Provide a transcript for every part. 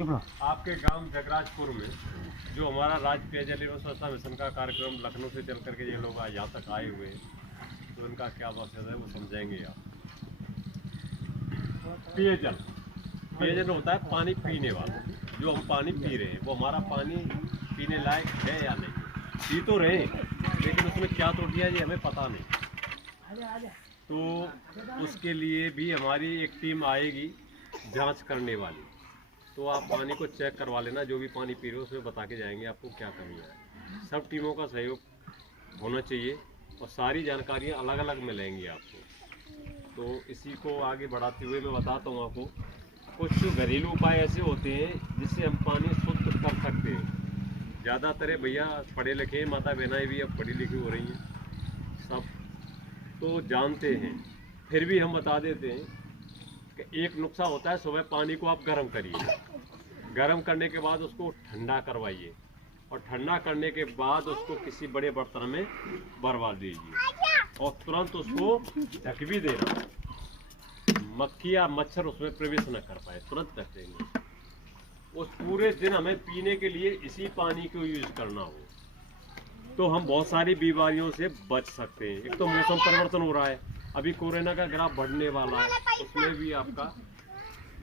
आपके गांव जगराजपुर में जो हमारा राज्य पेयजल एवं स्वच्छता मिशन का कार्यक्रम लखनऊ से चल करके ये लोग आज यहाँ तक आए हुए हैं, तो उनका क्या मकसद है वो समझाएंगे आप। पेयजल होता है पानी पीने वाला, जो हम पानी पी रहे हैं वो हमारा पानी पीने लायक है या नहीं। पी तो रहे लेकिन उसमें क्या त्रुटियाँ ये हमें पता नहीं। तो उसके लिए भी हमारी एक टीम आएगी जांच करने वाली, तो आप पानी को चेक करवा लेना। जो भी पानी पी रहे हो उसमें बता के जाएंगे आपको क्या कमी है। सब टीमों का सहयोग होना चाहिए और सारी जानकारियाँ अलग अलग मिलेंगी आपको। तो इसी को आगे बढ़ाते हुए मैं बताता हूँ आपको कुछ घरेलू उपाय ऐसे होते हैं जिससे हम पानी शुद्ध कर सकते हैं। ज़्यादातर भैया पढ़े लिखे माता बहनाएँ भी अब पढ़ी लिखी हो रही हैं, सब तो जानते हैं, फिर भी हम बता देते हैं कि एक नुस्खा होता है। सुबह पानी को आप गर्म करिए, गर्म करने के बाद उसको ठंडा करवाइए और ठंडा करने के बाद उसको किसी बड़े बर्तन में भरवा दीजिए और तुरंत उसको ढक भी देना, मक्खी या मच्छर उसमें प्रवेश न कर पाए, तुरंत ढक देंगे। उस पूरे दिन हमें पीने के लिए इसी पानी को यूज करना हो तो हम बहुत सारी बीमारियों से बच सकते हैं। एक तो मौसम परिवर्तन हो रहा है, अभी कोरोना का ग्राफ बढ़ने वाला है, उसमें भी आपका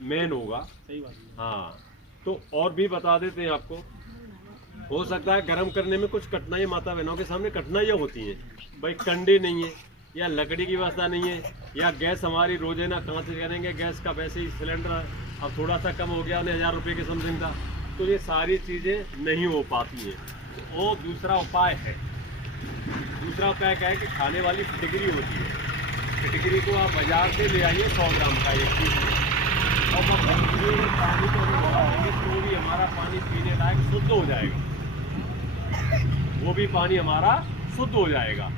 मेन होगा। सही बात। हाँ, तो और भी बता देते हैं आपको। हो सकता है गर्म करने में कुछ कठिनाइयाँ माता बहनों के सामने कठिनाइयाँ होती हैं, भाई कंडे नहीं है या लकड़ी की व्यवस्था नहीं है या गैस हमारी रोजाना कहाँ से करेंगे, गैस का वैसे ही सिलेंडर अब थोड़ा सा कम हो गया, 1000 रुपये के समथिंग था, तो ये सारी चीज़ें नहीं हो पाती हैं। और दूसरा उपाय है, दूसरा उपाय क्या है कि खाने वाली फिटकरी होती है, फिटकरी को आप बाजार से ले आइए 100 ग्राम का एक पीस और पानी को लगाएंगे तो भी हमारा पानी पीने लायक शुद्ध हो जाएगा, वो भी पानी हमारा शुद्ध हो जाएगा।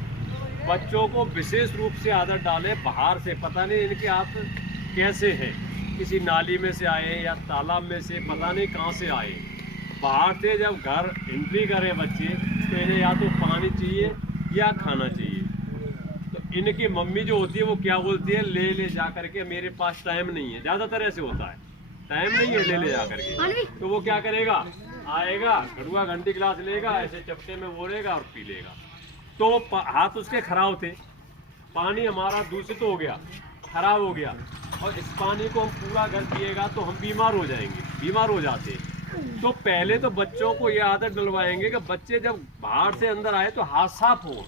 बच्चों को विशेष रूप से आदत डालें, बाहर से पता नहीं इनके आप कैसे हैं, किसी नाली में से आए या तालाब में से, पता नहीं कहाँ से आए। बाहर से जब घर एंट्री करें बच्चे तो इन्हें या तो पानी चाहिए या खाना चाहिए। तो इनकी मम्मी जो होती है वो क्या बोलती है, ले ले जा करके, मेरे पास टाइम नहीं है। ज़्यादातर ऐसे होता है, टाइम नहीं है, ले ले जा करके। तो वो क्या करेगा, आएगा गड़ुआ घंटी गिलास लेगा, ऐसे चपटे में बोलेगा और पी लेगा। तो हाथ उसके खराब थे, पानी हमारा दूषित हो गया, खराब हो गया, और इस पानी को हम पूरा घर पिएगा तो हम बीमार हो जाएंगे, बीमार हो जाते। तो पहले तो बच्चों को ये आदत डलवाएंगे कि बच्चे जब बाहर से अंदर आए तो हाथ साफ हो,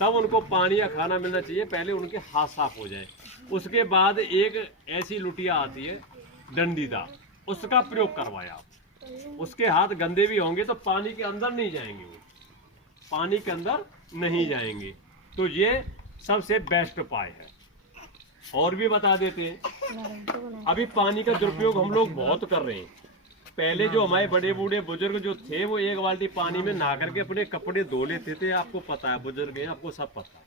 तब उनको पानी या खाना मिलना चाहिए, पहले उनके हाथ साफ हो जाए। उसके बाद एक ऐसी लुटिया आती है डंडीदा, उसका प्रयोग करवाया। उसके हाथ गंदे भी होंगे तो पानी के अंदर नहीं जाएंगे, वो पानी के अंदर नहीं जाएंगे। तो ये सबसे बेस्ट उपाय है। और भी बता देते हैं, अभी पानी का दुरुपयोग हम लोग बहुत कर रहे हैं। पहले जो हमारे बड़े बूढ़े बुजुर्ग जो थे वो एक बाल्टी पानी में नहा करके अपने कपड़े धो लेते थे, आपको पता है, बुजुर्ग हैं, आपको सब पता है।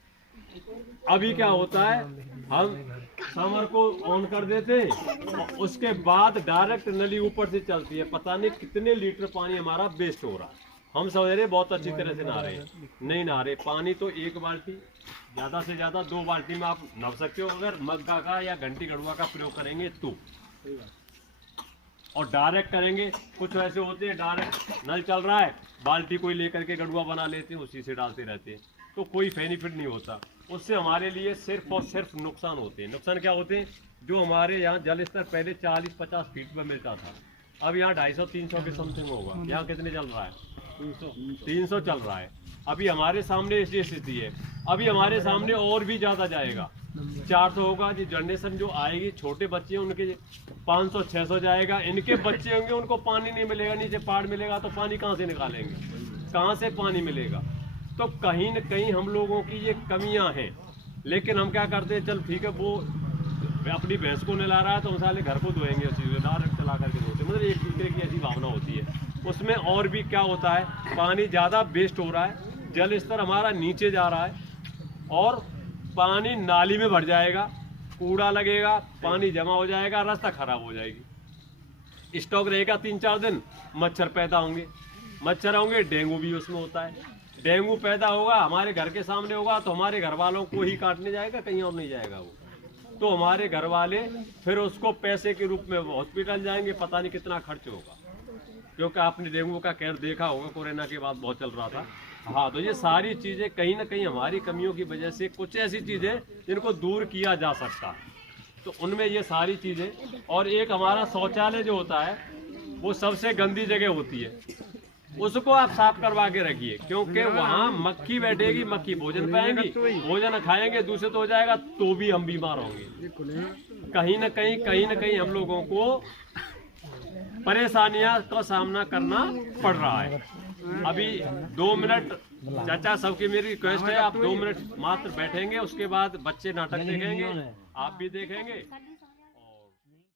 अभी क्या होता है, हम समर को ऑन कर देते हैं, उसके बाद डायरेक्ट नली ऊपर से चलती है, पता नहीं कितने लीटर पानी हमारा वेस्ट हो रहा है। हम समझ रहे बहुत अच्छी तरह से नहा रहे हैं, नहीं नहा रहे। पानी तो एक बाल्टी, ज़्यादा से ज़्यादा 2 बाल्टी में आप नहा सकते हो अगर मग्गा का या घंटी गड़ुआ का प्रयोग करेंगे तो। और डायरेक्ट करेंगे, कुछ ऐसे होते हैं डायरेक्ट नल चल रहा है, बाल्टी कोई लेकर के गड़ुआ बना लेते हैं, उसी से डालते रहते हैं, तो कोई बेनिफिट नहीं होता। उससे हमारे लिए सिर्फ और सिर्फ नुकसान होते हैं। नुकसान क्या होते हैं, जो हमारे यहाँ जल स्तर पहले 40-50 फीट में मिलता था, अब यहाँ 250-300 के समथिंग होगा। यहाँ कितने चल रहा है, 300 चल रहा है। अभी हमारे सामने ऐसी स्थिति है, अभी हमारे सामने और भी ज़्यादा जाएगा, 400 होगा। जी जनरेशन जो आएगी, छोटे बच्चे उनके 500-600 जाएगा। इनके बच्चे होंगे, उनको पानी नहीं मिलेगा, नीचे पहाड़ मिलेगा तो पानी कहाँ से निकालेंगे, कहाँ से पानी मिलेगा। तो कहीं न कहीं हम लोगों की ये कमियां हैं, लेकिन हम क्या करते हैं, चल ठीक है, वो अपनी भैंस को नहला रहा है तो हम साले घर को धोएंगे, उसी से डायरेक्ट चला करके धोते। मतलब एक दूसरे की ऐसी भावना होती है। उसमें और भी क्या होता है, पानी ज़्यादा वेस्ट हो रहा है, जल स्तर हमारा नीचे जा रहा है और पानी नाली में भर जाएगा, कूड़ा लगेगा, पानी जमा हो जाएगा, रास्ता खराब हो जाएगी, स्टॉक रहेगा 3-4 दिन, मच्छर पैदा होंगे, मच्छर होंगे, डेंगू भी उसमें होता है। डेंगू पैदा होगा, हमारे घर के सामने होगा तो हमारे घर वालों को ही काटने जाएगा, कहीं और नहीं जाएगा वो। तो हमारे घर वाले फिर उसको पैसे के रूप में हॉस्पिटल जाएंगे, पता नहीं कितना खर्च होगा, क्योंकि आपने डेंगू का कहर देखा होगा, कोरोना के बाद बहुत चल रहा था। हाँ, तो ये सारी चीज़ें कहीं ना कहीं हमारी कमियों की वजह से कुछ ऐसी चीज़ें जिनको दूर किया जा सकता है, तो उनमें ये सारी चीज़ें। और एक हमारा शौचालय जो होता है वो सबसे गंदी जगह होती है, उसको आप साफ करवा के रखिए, क्योंकि वहाँ मक्खी बैठेगी, मक्खी भोजन पाएंगी, भोजन खाएंगे, दूषित हो जाएगा तो भी हम बीमार होंगे। कहीं ना कहीं हम लोगों को परेशानियां का सामना करना पड़ रहा है। अभी 2 मिनट चाचा, सबकी मेरी रिक्वेस्ट है, आप 2 मिनट मात्र बैठेंगे, उसके बाद बच्चे नाटक देखेंगे, आप भी देखेंगे।